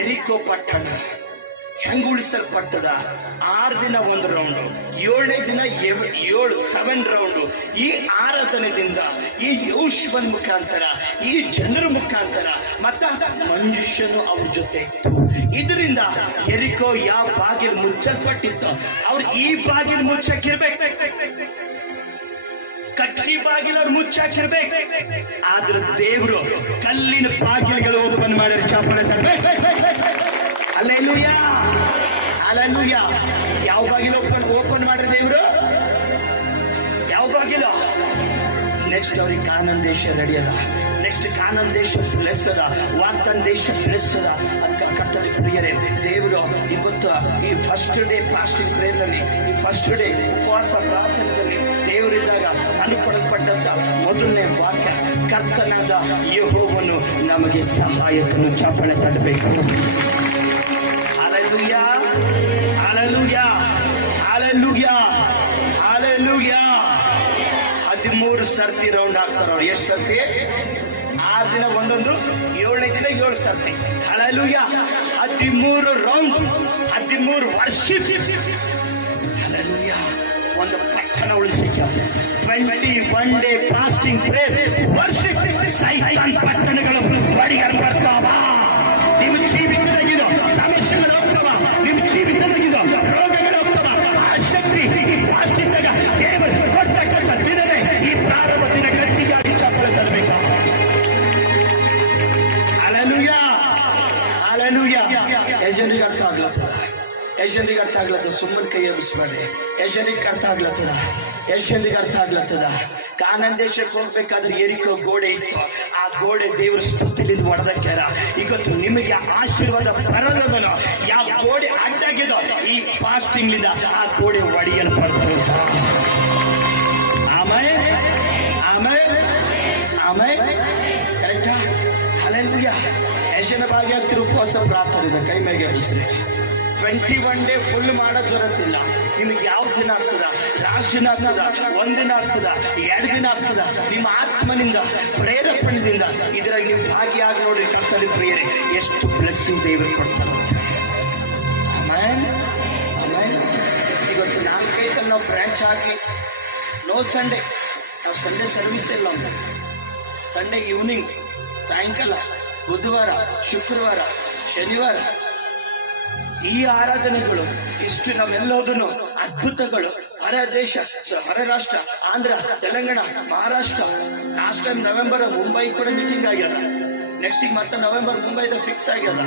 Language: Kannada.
ಎರಿಕೋ ಪಟ್ಟಣ ಹೆಂಗ್ ಉಳಿಸಲ್ಪಟ್ಟದ? 6 ದಿನ 1 ರೌಂಡ್, 7ನೇ ದಿನ 7 ರೌಂಡ್. ಈ ಆರಾಧನೆದಿಂದ, ಈ ಯೌಶ್ವನ್ ಮುಖಾಂತರ, ಈ ಜನರ ಮುಖಾಂತರ ಮತ್ತ ಮನುಷ್ಯನು ಅವ್ರ ಜೊತೆ ಇತ್ತು. ಇದರಿಂದ ಎರಿಕೋ ಯಾವ ಬಾಗಿಲು ಮುಚ್ಚಲ್ಪಟ್ಟಿತ್ತು ಅವ್ರು ಈ ಬಾಗಿಲು ಮುಚ್ಚಕ್ಕಿರ್ಬೇಕು, ಕಟ್ಟಿ ಬಾಗಿಲು ಅವ್ರು ಮುಚ್ಚಾಕಿರ್ಬೇಕು. ಆದ್ರೆ ದೇವರು ಕಲ್ಲಿನ ಬಾಗಿಲುಗಳು ಓಪನ್ ಮಾಡಿದ್ರೆ ಚಾಪನೆ ಅಲ್ಲೆಲ್ಲೂಯ ಅಲ್ಲೆಲ್ಲೂಯ. ಯಾವ ಬಾಗಿಲು ಓಪನ್ ಮಾಡ್ರಿ ದೇವ್ರು? ಯಾವ ಬಾಗಿಲು? ನೆಕ್ಸ್ಟ್ ಅವ್ರಿಗೆ ಕಾನೂನ್ ದೇಶ ರೆಡಿ ಅದ. ನೆಕ್ಸ್ಟ್ ಕಾನೂನ್ ದೇಶ ಪ್ಲೆಸ್ ಅದ, ವಾಗ್ದಾನ ದೇಶ ಪ್ಲೆಸ್ ಅದ. ಅದಕ್ಕೆ ಕರ್ತವ್ಯ ಪ್ರಿಯರೇ, ದೇವರು ಇವತ್ತು ಈ ಫಸ್ಟ್ ಡೇ ಫಾಸ್ಟಿಂಗ್ ಪ್ರೇಯರ್ ನಲ್ಲಿ, ಈ ಫಸ್ಟ್ ಡೇ ಉಪವಾಸ ಪ್ರಾರ್ಥನೆಯಲ್ಲಿ ದೇವರಿದ್ದಾಗ ಅನುಕೊಡಲ್ಪಟ್ಟಂತ ಮೊದಲನೇ ವಾಕ್ಯ, ಕರ್ತನಾದ ಯೆಹೋವನು ನಮಗೆ ಸಹಾಯಕನು. ಚಾಪಳೆ ತಡಬೇಕು. Hallelujah, hallelujah, hallelujah, hallelujah. 13 ಸರ್ತಿ ರೌಂಡ್ ಹಾಕ್ತಾರ ಅವ್ರು. ಎಷ್ಟು ಸರ್ತಿ? 6 ದಿನ 1, 7ನೇ ದಿನ 7 ಸರ್ತಿ. Hallelujah, 13 round, 13 worship. Hallelujah. ಒಂದು ಪಟ್ಟಣ ಉಳಿಸಿಕ 21 ಡೇ ಫಾಸ್ಟಿಂಗ್ ಪ್ರೇಯರ್ ವರ್ಷಿಪ್. ಸೈತಾನ್ ಪಟ್ಟಣಗಳು ಒಡೆಯಲು ಬರ್ತಾವ. ನಿಮ್ಮ ಜೀವಿತದಾಗಿರೋ ಸಮಸ್ಯೆಗಳು ಹೋಗ್ತಾವ, ನಿಮ್ಮ ಜೀವಿತದಾಗಿರೋ ರೋಗಗಳು ಹೋಗ್ತಾವ. ಆ ಶಕ್ತಿ ಈ ಫಾಸ್ಟಿಂಗ್ ದೇವರು ಕೊಡ್ತಕ್ಕಂಥ ದಿನವೇ ಈ ಪ್ರಾರಂಭ ದಿನ. ಗಟ್ಟಿಗಾಗಿ ಚಪ್ಪಳ ತರಬೇಕು. Hallelujah, hallelujah. ಯಜನಿಗೆ ಅರ್ಥ ಆಗ್ಲತ್ತದ, ಯಜನಿಗೆ ಅರ್ಥ ಆಗ್ಲತ್ತದ. ಸುಮ್ಮನೆ ಕೈ ಎಬ್ಬಿಸ್ಬೇಡ್ರಿ. ಯಜನಿಗೆ ಅರ್ಥ ಆಗ್ಲತ್ತದ, ಯಜನಿಗೆ ಅರ್ಥ ಆಗ್ಲತ್ತದ. ಕಾನಾನ್ ದೇಶಕ್ಕೆ ಹೋಗ್ಬೇಕಾದ್ರೆ ಎರಿಕೋ ಗೋಡೆ ಇತ್ತು. ಆ ಗೋಡೆ ದೇವರ ಸ್ತುತಿಲಿಂದ ಒಡೆದಕ್ಯಾರ. ಇವತ್ತು ನಿಮಗೆ ಆಶೀರ್ವಾದ ಬರದನು. ಯಾವ ಗೋಡೆ ಅಡ್ಡಾಗಿದೋ ಈ ಫಾಸ್ಟಿಂಗ್ ಲಿಂದ ಆ ಗೋಡೆ ಒಡೆಯಲ್ಪಡ್ತು. ಆಮೇಲೆ ಆಮೇಲೆ ಆಮೇಲೆ ಕರೆಕ್ಟಾ? ಹಲ್ಲೆಲೂಯಾ. ಯಶನ ಭಾಗಿಯಾಗ್ತಿರೋ ಉಪವಾಸ ಪ್ರಾರ್ಥನೆ ಕೈ ಮೇಲೆ ಎಬ್ಬಿಸ್ರಿ. 21 ಡೇ ಫುಲ್ ಮಾಡೋ ಜರತ್ತಿಲ್ಲ. ನಿಮಗೆ ಯಾವ ದಿನ ಆಗ್ತದ? 4 ದಿನ ಆಗ್ತದ, 1 ದಿನ ಆಗ್ತದ, 2 ದಿನ ಆಗ್ತದ. ನಿಮ್ಮ ಆತ್ಮನಿಂದ ಪ್ರೇರೇಪಣೆಯಿಂದ ಇದರಾಗ ನೀವು ಭಾಗಿಯಾಗಿ ನೋಡ್ರಿ. ಕರ್ತವ್ಯ ಪ್ರಿಯರೇ, ಎಷ್ಟು ಬ್ಲೆಸ್ಸಿಂಗ್ ದೇವರು ಕೊಡ್ತಾರಂತೆ. ಆಮೇಲೆ ಆಮೇಲೆ ಇವತ್ತು 4-5 ನಾವು ಬ್ರಾಂಚ್ ಹಾಕಿ ನೋ ಸಂಡೇ. ನಾವು ಸಂಡೇ ಸರ್ವಿಸ್ ಇಲ್ಲ. ಸಂಡೇ ಈವ್ನಿಂಗ್, ಸಾಯಂಕಾಲ, ಬುಧವಾರ, ಶುಕ್ರವಾರ, ಶನಿವಾರ ಈ ಆರಾಧನೆಗಳು ಇಷ್ಟು ನಮ್ಮೆಲ್ಲೋದನ್ನು ಅದ್ಭುತಗಳು. ಹೊರ ದೇಶ, ಹೊರ ರಾಷ್ಟ್ರ, Andhra, Telangana, Maharashtra. Last time November Mumbai ಕೂಡ ಮೀಟಿಂಗ್ ಆಗ್ಯದ. ನೆಕ್ಸ್ಟ್ ಮತ್ತೆ ನವೆಂಬರ್ ಮುಂಬೈದ ಫಿಕ್ಸ್ ಆಗ್ಯದ.